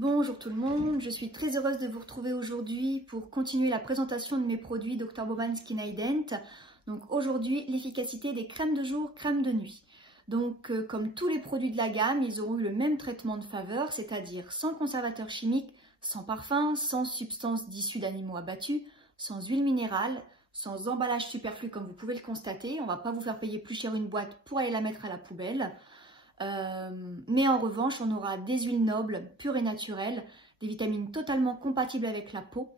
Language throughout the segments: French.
Bonjour tout le monde, je suis très heureuse de vous retrouver aujourd'hui pour continuer la présentation de mes produits Dr Bowman Skin Ident. Donc aujourd'hui, l'efficacité des crèmes de jour, crèmes de nuit. Donc comme tous les produits de la gamme, ils auront eu le même traitement de faveur, c'est-à-dire sans conservateur chimique, sans parfum, sans substances issues d'animaux abattus, sans huile minérale, sans emballage superflu comme vous pouvez le constater. On ne va pas vous faire payer plus cher une boîte pour aller la mettre à la poubelle. Mais en revanche, on aura des huiles nobles, pures et naturelles, des vitamines totalement compatibles avec la peau,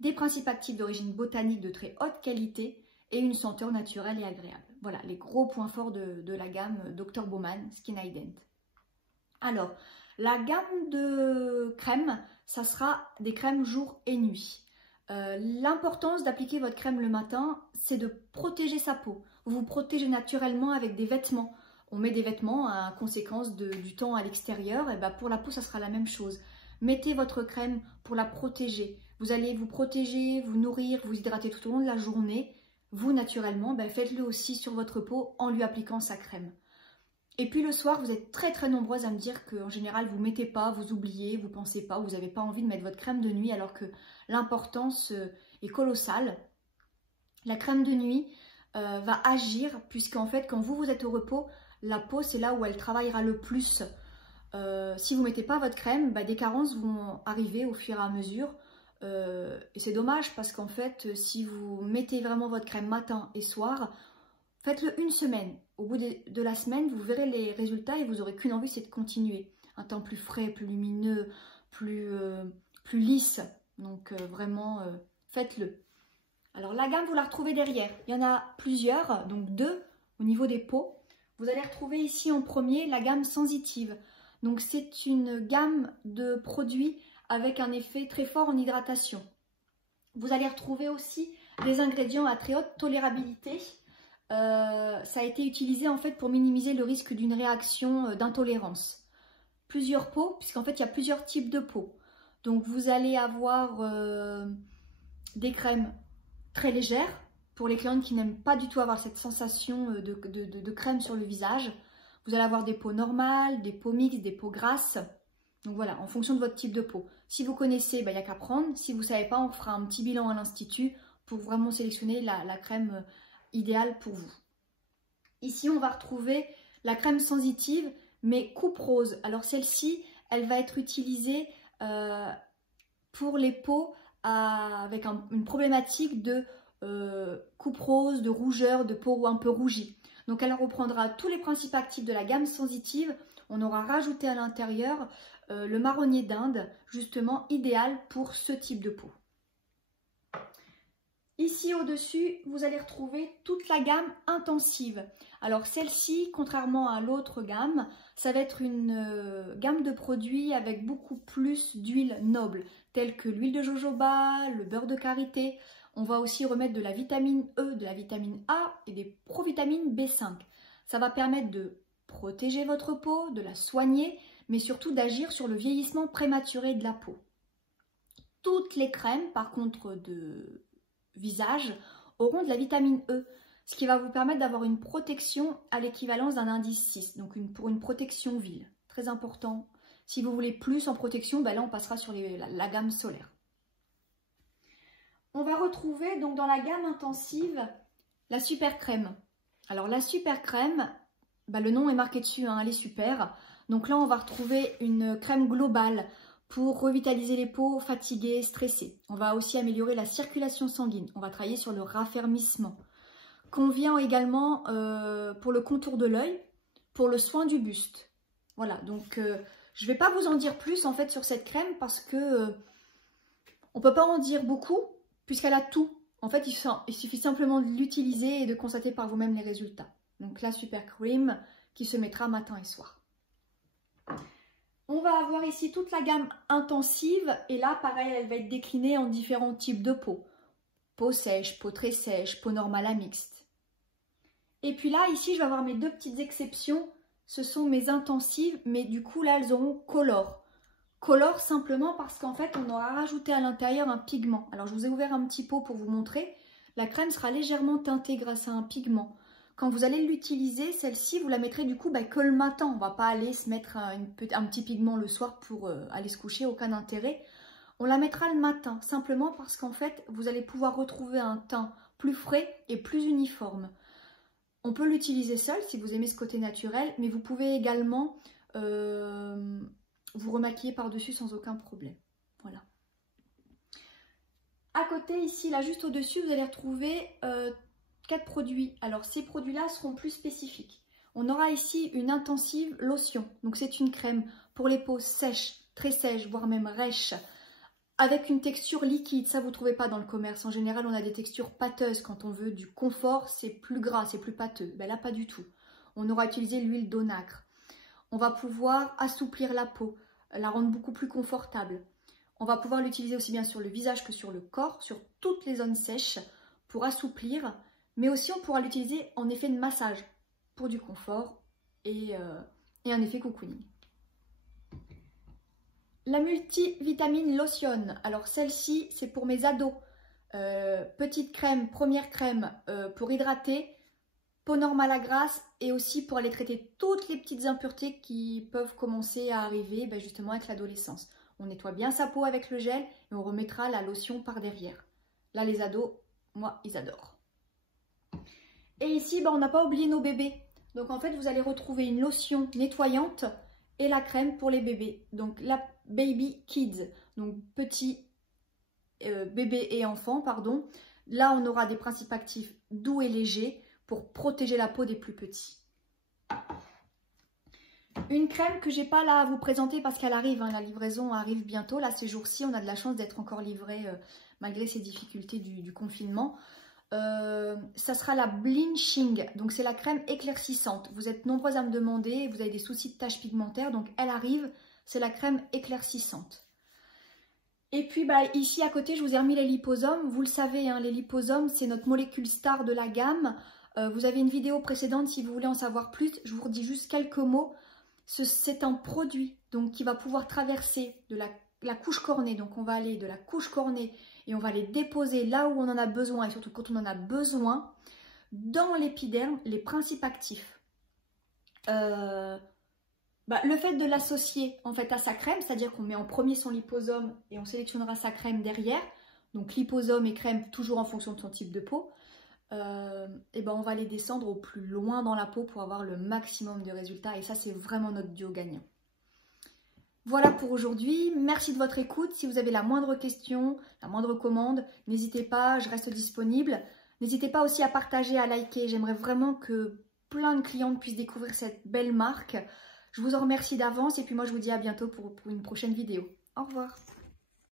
des principes actifs d'origine botanique de très haute qualité et une senteur naturelle et agréable. Voilà les gros points forts de la gamme Dr Bowman Skin Ident. Alors, la gamme de crèmes, ça sera des crèmes jour et nuit. L'importance d'appliquer votre crème le matin, c'est de protéger sa peau. Vous vous protégez naturellement avec des vêtements. On met des vêtements à conséquence du temps à l'extérieur, et ben pour la peau, ça sera la même chose. Mettez votre crème pour la protéger. Vous allez vous protéger, vous nourrir, vous hydrater tout au long de la journée. Vous, naturellement, faites-le aussi sur votre peau en lui appliquant sa crème. Et puis le soir, vous êtes très nombreuses à me dire qu'en général, vous ne mettez pas, vous oubliez, vous ne pensez pas, vous n'avez pas envie de mettre votre crème de nuit alors que l'importance est colossale. La crème de nuit va agir puisqu'en fait, quand vous êtes au repos, la peau, c'est là où elle travaillera le plus. Si vous ne mettez pas votre crème, des carences vont arriver au fur et à mesure. Et c'est dommage parce qu'en fait, si vous mettez vraiment votre crème matin et soir, faites-le une semaine. Au bout de la semaine, vous verrez les résultats et vous n'aurez qu'une envie, c'est de continuer. Un teint plus frais, plus lumineux, plus lisse. Donc vraiment, faites-le. Alors la gamme, vous la retrouvez derrière. Il y en a plusieurs, donc 2 au niveau des peaux. Vous allez retrouver ici en premier la gamme sensitive. Donc c'est une gamme de produits avec un effet très fort en hydratation. Vous allez retrouver aussi des ingrédients à très haute tolérabilité. Ça a été utilisé en fait pour minimiser le risque d'une réaction d'intolérance. Plusieurs peaux, puisqu'en fait il y a plusieurs types de peaux. Donc vous allez avoir des crèmes très légères, pour les clientes qui n'aiment pas du tout avoir cette sensation de crème sur le visage. Vous allez avoir des peaux normales, des peaux mixtes, des peaux grasses. Donc voilà, en fonction de votre type de peau. Si vous connaissez, il n'y a qu'à prendre. Si vous ne savez pas, on fera un petit bilan à l'institut pour vraiment sélectionner la crème idéale pour vous. Ici, on va retrouver la crème sensitive, mais coupe rose. Alors celle-ci, elle va être utilisée pour les peaux avec une problématique de coupe rose, de rougeur, de peau un peu rougie. Donc elle reprendra tous les principes actifs de la gamme sensitive. On aura rajouté à l'intérieur le marronnier d'Inde, justement idéal pour ce type de peau. Ici au-dessus, vous allez retrouver toute la gamme intensive. Alors celle-ci, contrairement à l'autre gamme, ça va être une gamme de produits avec beaucoup plus d'huiles nobles, telles que l'huile de jojoba, le beurre de karité. On va aussi remettre de la vitamine E, de la vitamine A et des provitamines B5. Ça va permettre de protéger votre peau, de la soigner, mais surtout d'agir sur le vieillissement prématuré de la peau. Toutes les crèmes, par contre, de visage, auront de la vitamine E, ce qui va vous permettre d'avoir une protection à l'équivalence d'un indice 6, donc pour une protection ville. Très important. Si vous voulez plus en protection, là on passera sur la gamme solaire. On va retrouver donc dans la gamme intensive la super crème. Alors la super crème, le nom est marqué dessus, elle est super. Donc là on va retrouver une crème globale pour revitaliser les peaux fatiguées, stressées. On va aussi améliorer la circulation sanguine. On va travailler sur le raffermissement. Convient également pour le contour de l'œil, pour le soin du buste. Voilà, donc je ne vais pas vous en dire plus en fait sur cette crème parce que on ne peut pas en dire beaucoup puisqu'elle a tout. En fait, il suffit simplement de l'utiliser et de constater par vous-même les résultats. Donc la super cream qui se mettra matin et soir. On va avoir ici toute la gamme intensive et là, pareil, elle va être déclinée en différents types de peau. Peau sèche, peau très sèche, peau normale à mixte. Et puis là, ici, je vais avoir mes 2 petites exceptions. Ce sont mes intensives, mais du coup, là, elles auront color. Color simplement parce qu'en fait, on aura rajouté à l'intérieur un pigment. Alors, je vous ai ouvert un petit pot pour vous montrer. La crème sera légèrement teintée grâce à un pigment. quand vous allez l'utiliser, celle-ci, vous la mettrez du coup que le matin. On ne va pas aller se mettre un petit pigment le soir pour aller se coucher, aucun intérêt. On la mettra le matin, simplement parce qu'en fait, vous allez pouvoir retrouver un teint plus frais et plus uniforme. On peut l'utiliser seul si vous aimez ce côté naturel, mais vous pouvez également vous remaquiller par-dessus sans aucun problème. Voilà. À côté, ici, là, juste au-dessus, vous allez retrouver 4 produits. Alors, ces produits-là seront plus spécifiques. On aura ici une intensive lotion. Donc, c'est une crème pour les peaux sèches, très sèches, voire même rêches, avec une texture liquide. Ça, vous ne trouvez pas dans le commerce. En général, on a des textures pâteuses. Quand on veut du confort, c'est plus gras, c'est plus pâteux. Ben là, pas du tout. On aura utilisé l'huile d'onagre. On va pouvoir assouplir la peau, la rendre beaucoup plus confortable. On va pouvoir l'utiliser aussi bien sur le visage que sur le corps, sur toutes les zones sèches, pour assouplir. Mais aussi, on pourra l'utiliser en effet de massage, pour du confort et un effet cocooning. La multivitamine lotion. Alors celle-ci, c'est pour mes ados. Petite crème, première crème pour hydrater, peau normale à grasse et aussi pour aller traiter toutes les petites impuretés qui peuvent commencer à arriver justement avec l'adolescence. On nettoie bien sa peau avec le gel et on remettra la lotion par derrière. Là, les ados, moi, ils adorent. Et ici, on n'a pas oublié nos bébés. Donc en fait, vous allez retrouver une lotion nettoyante et la crème pour les bébés. Donc la Baby Kids, donc petits bébés et enfants, pardon. Là, on aura des principes actifs doux et légers pour protéger la peau des plus petits. Une crème que j'ai pas là à vous présenter parce qu'elle arrive, la livraison arrive bientôt. Là, ces jours-ci, on a de la chance d'être encore livré malgré ces difficultés du confinement. Ça sera la Blinching, donc c'est la crème éclaircissante. Vous êtes nombreuses à me demander, vous avez des soucis de taches pigmentaires, donc elle arrive, c'est la crème éclaircissante. Et puis ici à côté, je vous ai remis les liposomes. Vous le savez, les liposomes, c'est notre molécule star de la gamme. Vous avez une vidéo précédente si vous voulez en savoir plus. Je vous redis juste quelques mots. C'est un produit donc, qui va pouvoir traverser de la couche cornée. Donc on va aller de la couche cornée et on va les déposer là où on en a besoin et surtout quand on en a besoin dans l'épiderme, les principes actifs. Le fait de l'associer en fait à sa crème, c'est-à-dire qu'on met en premier son liposome et on sélectionnera sa crème derrière. Donc liposome et crème toujours en fonction de son type de peau. On va les descendre au plus loin dans la peau pour avoir le maximum de résultats et ça c'est vraiment notre duo gagnant. Voilà pour aujourd'hui, merci de votre écoute. Si vous avez la moindre question, la moindre commande, n'hésitez pas, je reste disponible. N'hésitez pas aussi à partager, à liker, j'aimerais vraiment que plein de clientes puissent découvrir cette belle marque. Je vous en remercie d'avance et puis moi je vous dis à bientôt pour une prochaine vidéo. Au revoir.